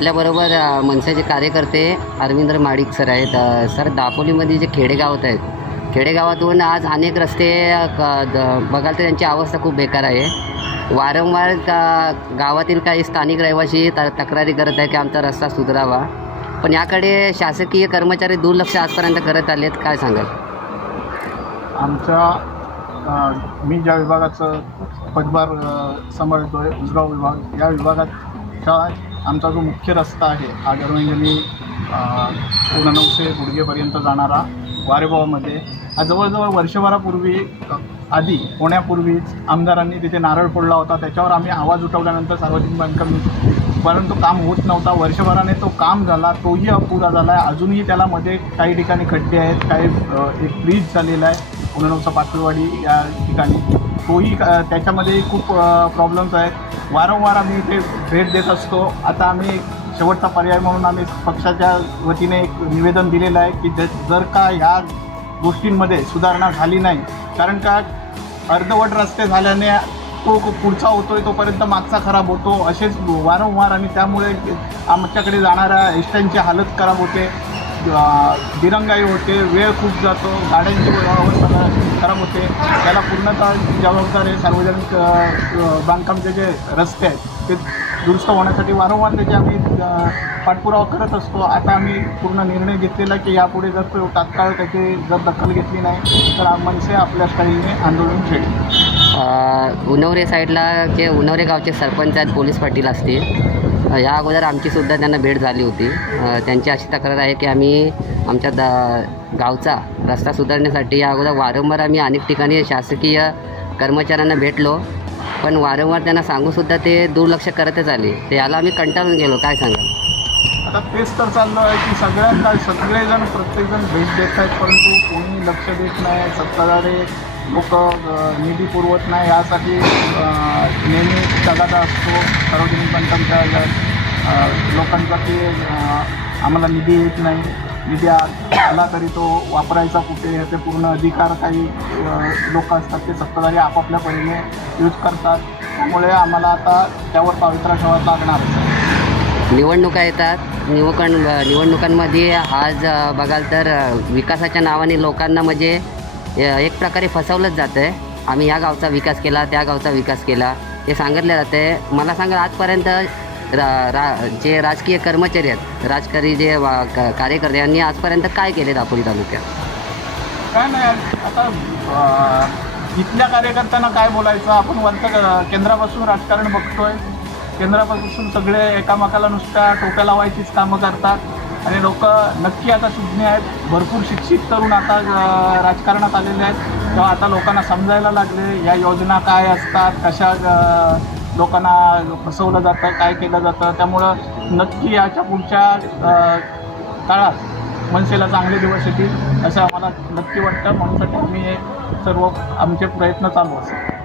आपल्याबरोबर मनसेचे कार्यकर्ते अरविंद्र माडिक सर आहेत. सर दापोलीमध्ये जे खेडेगावात आहेत खेडेगावातून आज अनेक रस्ते क- द- बघाल तर त्यांची अवस्था खूप बेकार आहे. वारंवार का गावातील काही स्थानिक रहिवासी त तक्रारी करत आहे की आमचा रस्ता सुधारावा. पण याकडे शासकीय कर्मचारी दुर्लक्ष आजपर्यंत करत आले आहेत काय सांगाल? आमच्या मी ज्या विभागाचं पदभार सांभाळतो आहे उजगाव विभाग या विभागाचा आमचा जो मुख्य रस्ता आहे हा गरवंजनी पूर्णनवशे गुडघेपर्यंत जाणारा वारेगावमध्ये हा जवळजवळ वर्षभरापूर्वी आधी होण्यापूर्वीच आमदारांनी तिथे नारळ फोडला होता. त्याच्यावर आम्ही आवाज उठवल्यानंतर सार्वजनिक बांधकाम परंतु काम होत नव्हता. वर्षभराने तो काम झाला. तोही अपुरा झाला आहे अजूनही त्याला मध्ये काही ठिकाणी खड्डे आहेत. काही एक ब्रिज झालेला आहे. पुनर्वसा पातळवाडी या ठिकाणी. तोही त्याच्यामध्ये खूप प्रॉब्लेम्स आहेत. वारंवार आम्ही इथे भेट देत असतो. आता आम्ही शेवटचा पर्याय म्हणून आम्ही पक्षाच्या वतीने एक निवेदन दिलेलं आहे की ज जर का ह्या गोष्टींमध्ये सुधारणा झाली नाही कारण का अर्धवट रस्ते झाल्याने तो पुढचा होतो आहे तोपर्यंत मागचा खराब होतो. असेच वारंवार आणि त्यामुळे आमच्याकडे जाणाऱ्या एसट्यांची हालत खराब होते. दिरंगाई होते वेळ खूप जातो गाड्यांची अवस्था खराब होते. त्याला पूर्णतः जबाबदार आहे सार्वजनिक बांधकामचे जे रस्ते आहेत ते दुरुस्त होण्यासाठी वारंवार त्याचे आम्ही पाठपुरावा करत असतो. आता आम्ही पूर्ण निर्णय घेतलेला आहे की यापुढे जर तो तात्काळ त्याची जर दखल घेतली नाही तर मनसे आपल्या स्टाईलने आंदोलन छेडेल उनवरे साईडला जे उनवरे गावचे सरपंच आहेत पोलीस पाटील असतील. या अगोदर आमचीसुद्धा त्यांना भेट झाली होती. त्यांची अशी तक्रार आहे की आम्ही आमच्या द गावचा रस्ता सुधारण्यासाठी या अगोदर वारंवार आम्ही अनेक ठिकाणी शासकीय कर्मचाऱ्यांना भेटलो. पण वारंवार त्यांना सांगूनसुद्धा ते दुर्लक्ष करतच आले. तर याला आम्ही कंटाळून गेलो. काय सांगाल? आता तेच तर चाललं आहे की सगळ्यांना सगळेजण प्रत्येकजण भेट देत आहेत परंतु कोणी लक्ष देत नाही सत्ताधारी लोक निधी पुरवत नाही यासाठी नेहमी तगादा असतो. सार्वजनिक बांधकामच्या लोकांसाठी आम्हाला निधी येत नाही. निधी आला तरी तो वापरायचा कुठे? याचे पूर्ण अधिकार काही लोक असतात ते सत्ताधारी आपापल्या परीने यूज करतात. त्यामुळे आम्हाला आता त्यावर पावित्रा ठेवावा लागणार. निवडणुका येतात. निवकण निवडणुकांमध्ये आज बघाल तर विकासाच्या नावाने लोकांना म्हणजे एक प्रकारे फसवलंच जातं आहे आम्ही या गावचा विकास केला त्या गावचा विकास केला. हे सांगितलं जाते मला सांगा आजपर्यंत रा रा जे राजकीय कर्मचारी आहेत राजकारी जे वा- कार्यकर्ते यांनी आजपर्यंत काय केले दापोली तालुक्यात? काय नाही आता इथल्या कार्यकर्त्यांना काय बोलायचं? आपण वरच्या केंद्रापासून राजकारण बघतोय. केंद्रापासून सगळे एकामेकाला नुसत्या टोप्या लावायचीच कामं करतात. आणि लोक नक्की आता सुज्ञ आहेत. भरपूर शिक्षित तरुण आता राजकारणात आलेले आहेत. तेव्हा आता लोकांना समजायला लागले या योजना काय असतात कशा लोकांना फसवलं जातं काय केलं जातं. त्यामुळं नक्की याच्या पुढच्या काळात मनसेला चांगले दिवस येतील असं आम्हाला नक्की वाटतं. म्हणून आम्ही हे सर्व आमचे प्रयत्न चालू असतात